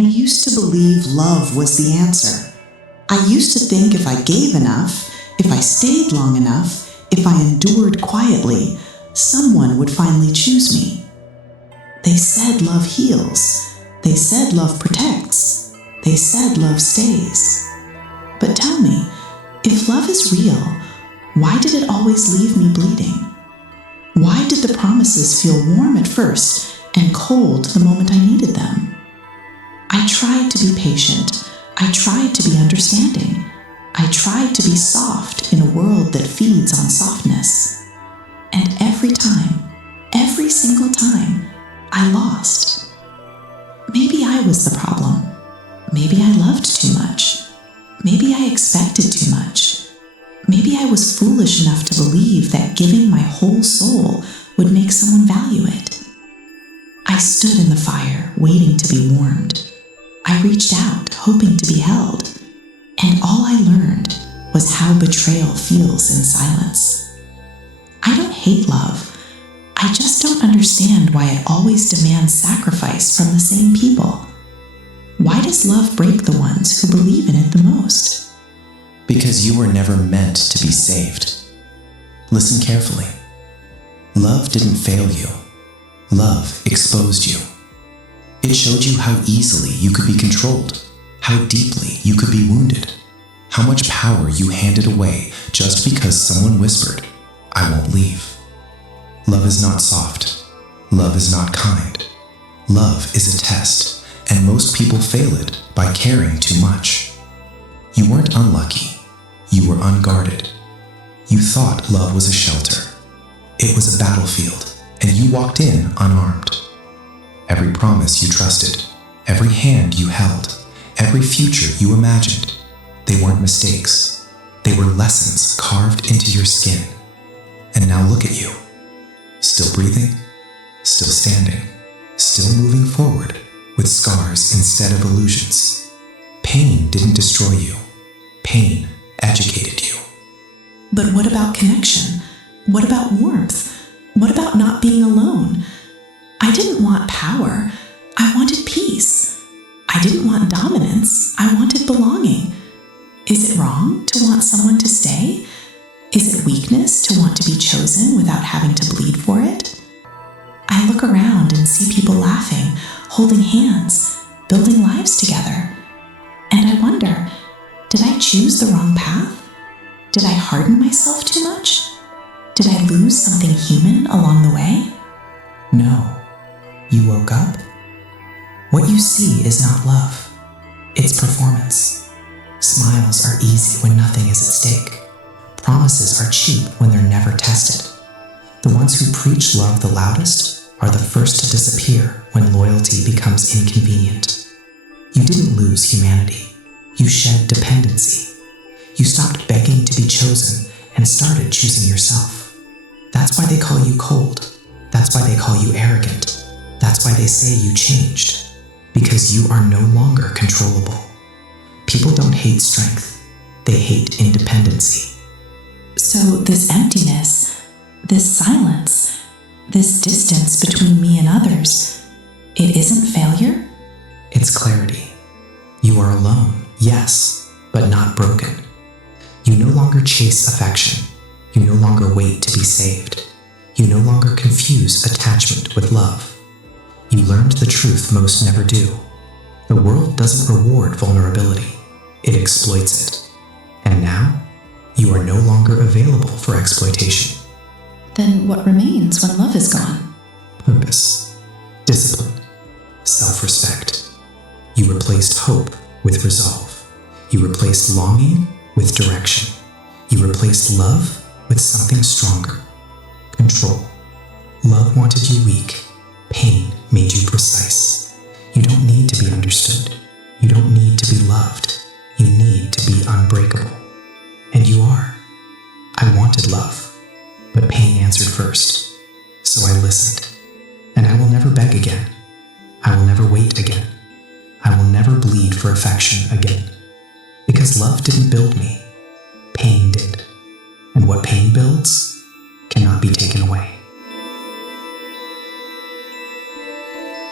I used to believe love was the answer. I used to think if I gave enough, if I stayed long enough, if I endured quietly, someone would finally choose me. They said love heals. They said love protects. They said love stays. But tell me, if love is real, why did it always leave me bleeding? Why did the promises feel warm at first and cold the moment I needed them? I tried to be patient. I tried to be understanding. I tried to be soft in a world that feeds on softness. And every time, every single time, I lost. Maybe I was the problem. Maybe I loved too much. Maybe I expected too much. Maybe I was foolish enough to believe that giving my whole soul would make someone value it. I stood in the fire, waiting to be warmed. I reached out, hoping to be held. And all I learned was how betrayal feels in silence. I don't hate love. I just don't understand why it always demands sacrifice from the same people. Why does love break the ones who believe in it the most? Because you were never meant to be saved. Listen carefully. Love didn't fail you. Love exposed you. It showed you how easily you could be controlled, how deeply you could be wounded, how much power you handed away just because someone whispered, "I won't leave." Love is not soft. Love is not kind. Love is a test, and most people fail it by caring too much. You weren't unlucky. You were unguarded. You thought love was a shelter. It was a battlefield, and you walked in unarmed. Every promise you trusted, every hand you held, every future you imagined, they weren't mistakes. They were lessons carved into your skin. And now look at you. Still breathing, still standing, still moving forward with scars instead of illusions. Pain didn't destroy you. Pain educated you. But what about connection? What about warmth? What about not being alone? I didn't want power. I wanted peace. I didn't want dominance. I wanted belonging. Is it wrong to want someone to stay? Is it weakness to want to be chosen without having to bleed for it? I look around and see people laughing, holding hands, building lives together. And I wonder, did I choose the wrong path? Did I harden myself too much? Did I lose something human along the way? No. You woke up? What you see is not love. It's performance. Smiles are easy when nothing is at stake. Promises are cheap when they're never tested. The ones who preach love the loudest are the first to disappear when loyalty becomes inconvenient. You didn't lose humanity. You shed dependency. You stopped begging to be chosen and started choosing yourself. That's why they call you cold. That's why they call you arrogant. That's why they say you changed. Because you are no longer controllable. People don't hate strength. They hate independency. So this emptiness, this silence, this distance between me and others, it isn't failure? It's clarity. You are alone, yes, but not broken. You no longer chase affection. You no longer wait to be saved. You no longer confuse attachment with love. You learned the truth most never do. The world doesn't reward vulnerability. It exploits it. And now, you are no longer available for exploitation. Then what remains when love is gone? Purpose, discipline, self-respect. You replaced hope with resolve. You replaced longing with direction. You replaced love with something stronger. Control. Love wanted you weak. Pain made you precise. You don't need to be understood. You don't need to be loved. You need to be unbreakable. And you are. I wanted love, but pain answered first. So I listened. And I will never beg again. I will never wait again. I will never bleed for affection again. Because love didn't build me. Pain did. And what pain builds cannot be taken away.